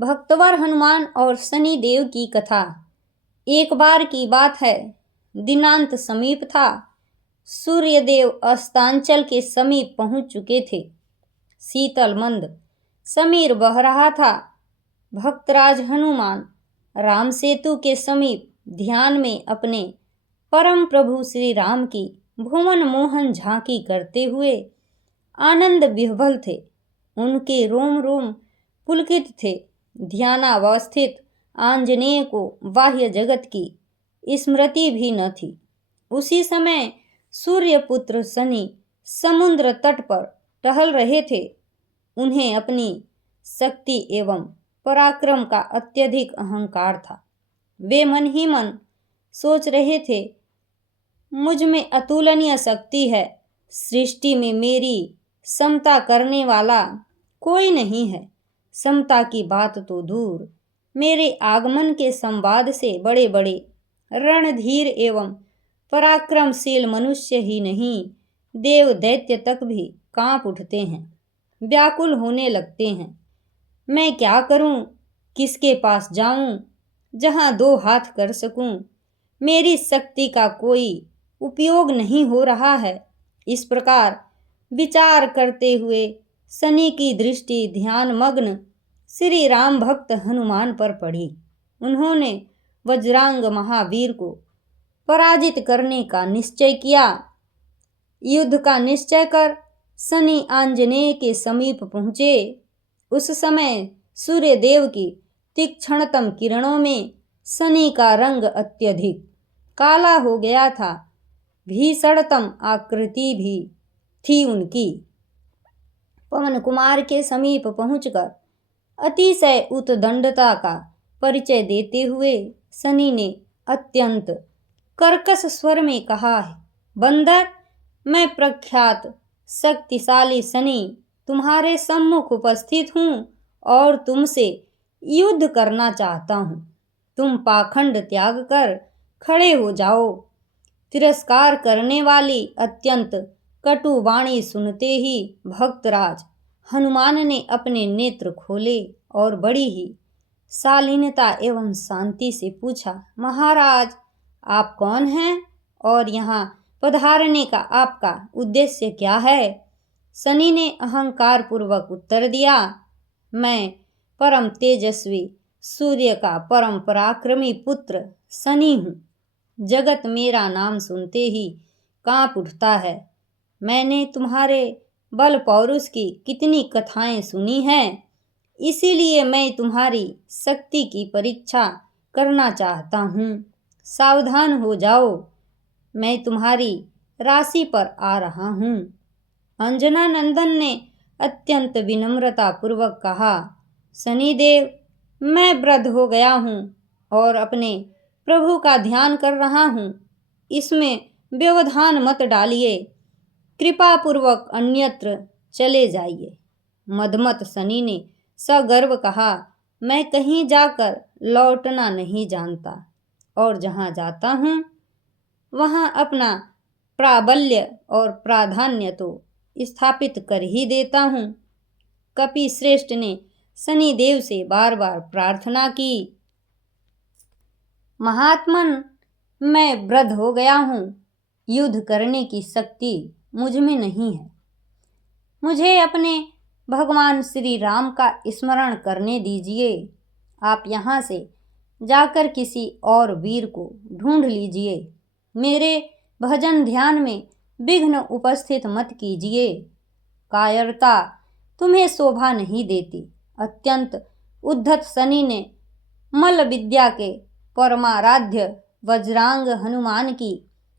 भक्तवर हनुमान और शनि देव की कथा। एक बार की बात है, दिनांत समीप था। सूर्यदेव अस्तांचल के समीप पहुंच चुके थे। शीतल मंद समीर बह रहा था। भक्तराज हनुमान राम सेतु के समीप ध्यान में अपने परम प्रभु श्री राम की भुवन मोहन झांकी करते हुए आनंद विह्वल थे। उनके रोम रोम पुलकित थे। ध्यानावस्थित आंजनेय को बाह्य जगत की स्मृति भी न थी। उसी समय सूर्यपुत्र शनि समुद्र तट पर टहल रहे थे। उन्हें अपनी शक्ति एवं पराक्रम का अत्यधिक अहंकार था। वे मन ही मन सोच रहे थे, मुझ में अतुलनीय शक्ति है। सृष्टि में मेरी समता करने वाला कोई नहीं है। समता की बात तो दूर, मेरे आगमन के संवाद से बड़े बड़े रणधीर एवं पराक्रमशील मनुष्य ही नहीं, देव दैत्य तक भी कांप उठते हैं, व्याकुल होने लगते हैं। मैं क्या करूं, किसके पास जाऊं, जहां दो हाथ कर सकूं। मेरी शक्ति का कोई उपयोग नहीं हो रहा है। इस प्रकार विचार करते हुए शनि की दृष्टि ध्यान मग्न श्री राम भक्त हनुमान पर पड़ी। उन्होंने वज्रांग महावीर को पराजित करने का निश्चय किया। युद्ध का निश्चय कर शनि आंजनेय के समीप पहुंचे। उस समय सूर्यदेव की तीक्ष्णतम किरणों में शनि का रंग अत्यधिक काला हो गया था। भीषणतम आकृति भी थी उनकी। पवन कुमार के समीप पहुंचकर अतिशय उद्दंडता का परिचय देते हुए शनि ने अत्यंत कर्कश स्वर में कहा, बंदर, मैं प्रख्यात शक्तिशाली शनि तुम्हारे सम्मुख उपस्थित हूँ और तुमसे युद्ध करना चाहता हूँ। तुम पाखंड त्याग कर खड़े हो जाओ। तिरस्कार करने वाली अत्यंत कटु वाणी सुनते ही भक्तराज हनुमान ने अपने नेत्र खोले और बड़ी ही शालीनता एवं शांति से पूछा, महाराज, आप कौन हैं और यहाँ पधारने का आपका उद्देश्य क्या है? शनि ने अहंकार पूर्वक उत्तर दिया, मैं परम तेजस्वी सूर्य का परम पराक्रमी पुत्र शनि हूँ। जगत मेरा नाम सुनते ही कांप उठता है। मैंने तुम्हारे बल पौरुष की कितनी कथाएं सुनी हैं, इसीलिए मैं तुम्हारी शक्ति की परीक्षा करना चाहता हूँ। सावधान हो जाओ, मैं तुम्हारी राशि पर आ रहा हूँ। अंजना नंदन ने अत्यंत विनम्रता पूर्वक कहा, शनिदेव, मैं वृद्ध हो गया हूँ और अपने प्रभु का ध्यान कर रहा हूँ। इसमें व्यवधान मत डालिए। कृपा पूर्वक अन्यत्र चले जाइए। मदमत शनि ने सगर्व कहा, मैं कहीं जाकर लौटना नहीं जानता और जहाँ जाता हूँ वहाँ अपना प्राबल्य और प्राधान्य तो स्थापित कर ही देता हूँ। कपि श्रेष्ठ ने शनि देव से बार बार प्रार्थना की, महात्मन, मैं वृद्ध हो गया हूँ। युद्ध करने की शक्ति मुझ में नहीं है। मुझे अपने भगवान श्री राम का स्मरण करने दीजिए। आप यहाँ से जाकर किसी और वीर को ढूंढ लीजिए। मेरे भजन ध्यान में विघ्न उपस्थित मत कीजिए। कायरता तुम्हें शोभा नहीं देती। अत्यंत उद्धत शनि ने मल्ल विद्या के परमाराध्य वज्रांग हनुमान की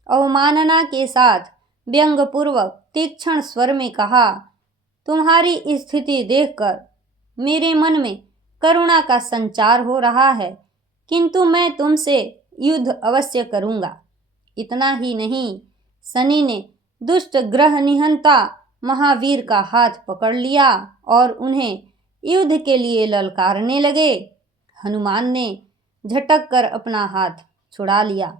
अवमानना के साथ व्यंग्यपूर्वक तीक्ष्ण स्वर में कहा, तुम्हारी स्थिति देखकर मेरे मन में करुणा का संचार हो रहा है, किंतु मैं तुमसे युद्ध अवश्य करूंगा। इतना ही नहीं, शनि ने दुष्ट ग्रह निहंता महावीर का हाथ पकड़ लिया और उन्हें युद्ध के लिए ललकारने लगे। हनुमान ने झटक कर अपना हाथ छुड़ा लिया।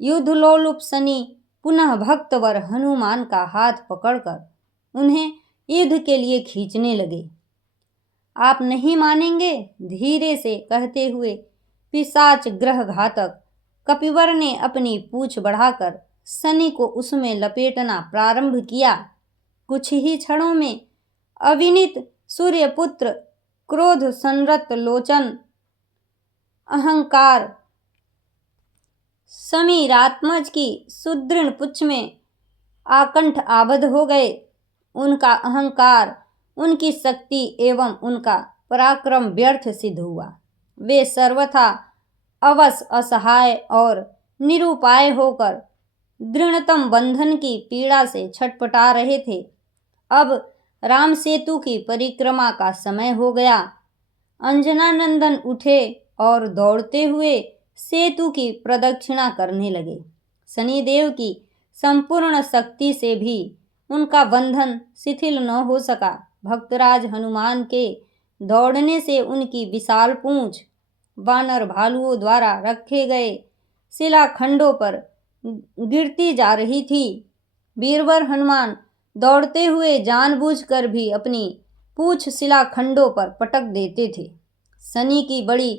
युद्ध लोलुप शनि पुनः भक्तवर हनुमान का हाथ पकड़कर उन्हें युद्ध के लिए खींचने लगे। आप नहीं मानेंगे, धीरे से कहते हुए पिशाच ग्रह घातक कपिवर ने अपनी पूंछ बढ़ाकर शनि को उसमें लपेटना प्रारंभ किया। कुछ ही क्षणों में अविनीत सूर्यपुत्र क्रोध संरत लोचन अहंकार समीरात्मज की सुदृढ़ पुच्छ में आकंठ आबद्ध हो गए। उनका अहंकार, उनकी शक्ति एवं उनका पराक्रम व्यर्थ सिद्ध हुआ। वे सर्वथा अवश, असहाय और निरुपाय होकर दृढ़तम बंधन की पीड़ा से छटपटा रहे थे। अब राम सेतु की परिक्रमा का समय हो गया। अंजनानंदन उठे और दौड़ते हुए सेतु की प्रदक्षिणा करने लगे। शनिदेव की संपूर्ण शक्ति से भी उनका बंधन शिथिल न हो सका। भक्तराज हनुमान के दौड़ने से उनकी विशाल पूंछ वानर भालुओं द्वारा रखे गए शिलाखंडों पर गिरती जा रही थी। वीरवर हनुमान दौड़ते हुए जानबूझकर भी अपनी पूंछ शिलाखंडों पर पटक देते थे। शनि की बड़ी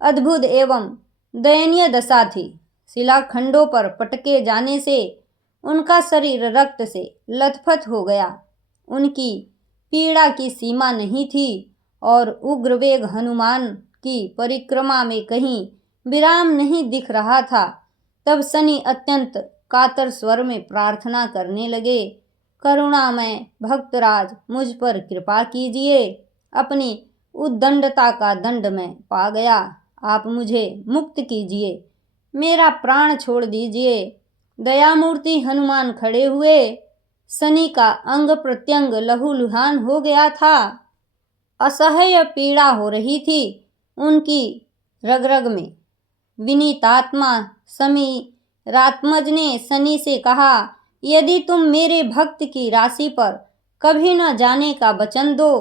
अद्भुत एवं दयनीय दशा थी। शिलाखंडों पर पटके जाने से उनका शरीर रक्त से लथपथ हो गया। उनकी पीड़ा की सीमा नहीं थी और उग्रवेग हनुमान की परिक्रमा में कहीं विराम नहीं दिख रहा था। तब शनि अत्यंत कातर स्वर में प्रार्थना करने लगे, करुणामय भक्तराज, मुझ पर कृपा कीजिए। अपनी उद्दंडता का दंड मैं पा गया। आप मुझे मुक्त कीजिए, मेरा प्राण छोड़ दीजिए। दयामूर्ति हनुमान खड़े हुए। शनि का अंग प्रत्यंग लहूलुहान हो गया था। असह्य पीड़ा हो रही थी उनकी रग रग में। विनीतात्मा समीरात्मज ने शनि से कहा, यदि तुम मेरे भक्त की राशि पर कभी न जाने का वचन दो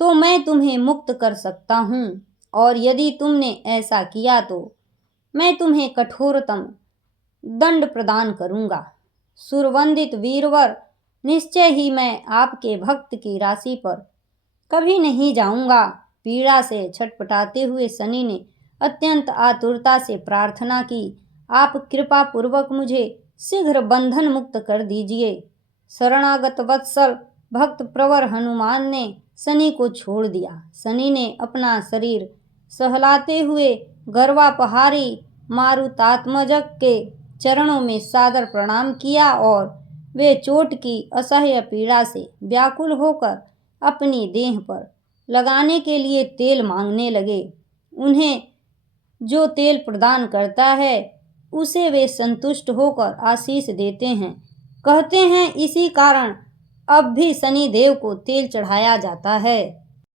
तो मैं तुम्हें मुक्त कर सकता हूँ, और यदि तुमने ऐसा किया तो मैं तुम्हें कठोरतम दंड प्रदान करूँगा। सुरवंदित वीरवर, निश्चय ही मैं आपके भक्त की राशि पर कभी नहीं जाऊँगा। पीड़ा से छटपटाते हुए शनि ने अत्यंत आतुरता से प्रार्थना की, आप कृपा पूर्वक मुझे शीघ्र बंधन मुक्त कर दीजिए। शरणागत वत्सल भक्त प्रवर हनुमान ने शनि को छोड़ दिया। शनि ने अपना शरीर सहलाते हुए गर्वापहारी मारुतात्मजक के चरणों में सादर प्रणाम किया और वे चोट की असह्य पीड़ा से व्याकुल होकर अपनी देह पर लगाने के लिए तेल मांगने लगे। उन्हें जो तेल प्रदान करता है उसे वे संतुष्ट होकर आशीष देते हैं। कहते हैं इसी कारण अब भी शनि देव को तेल चढ़ाया जाता है।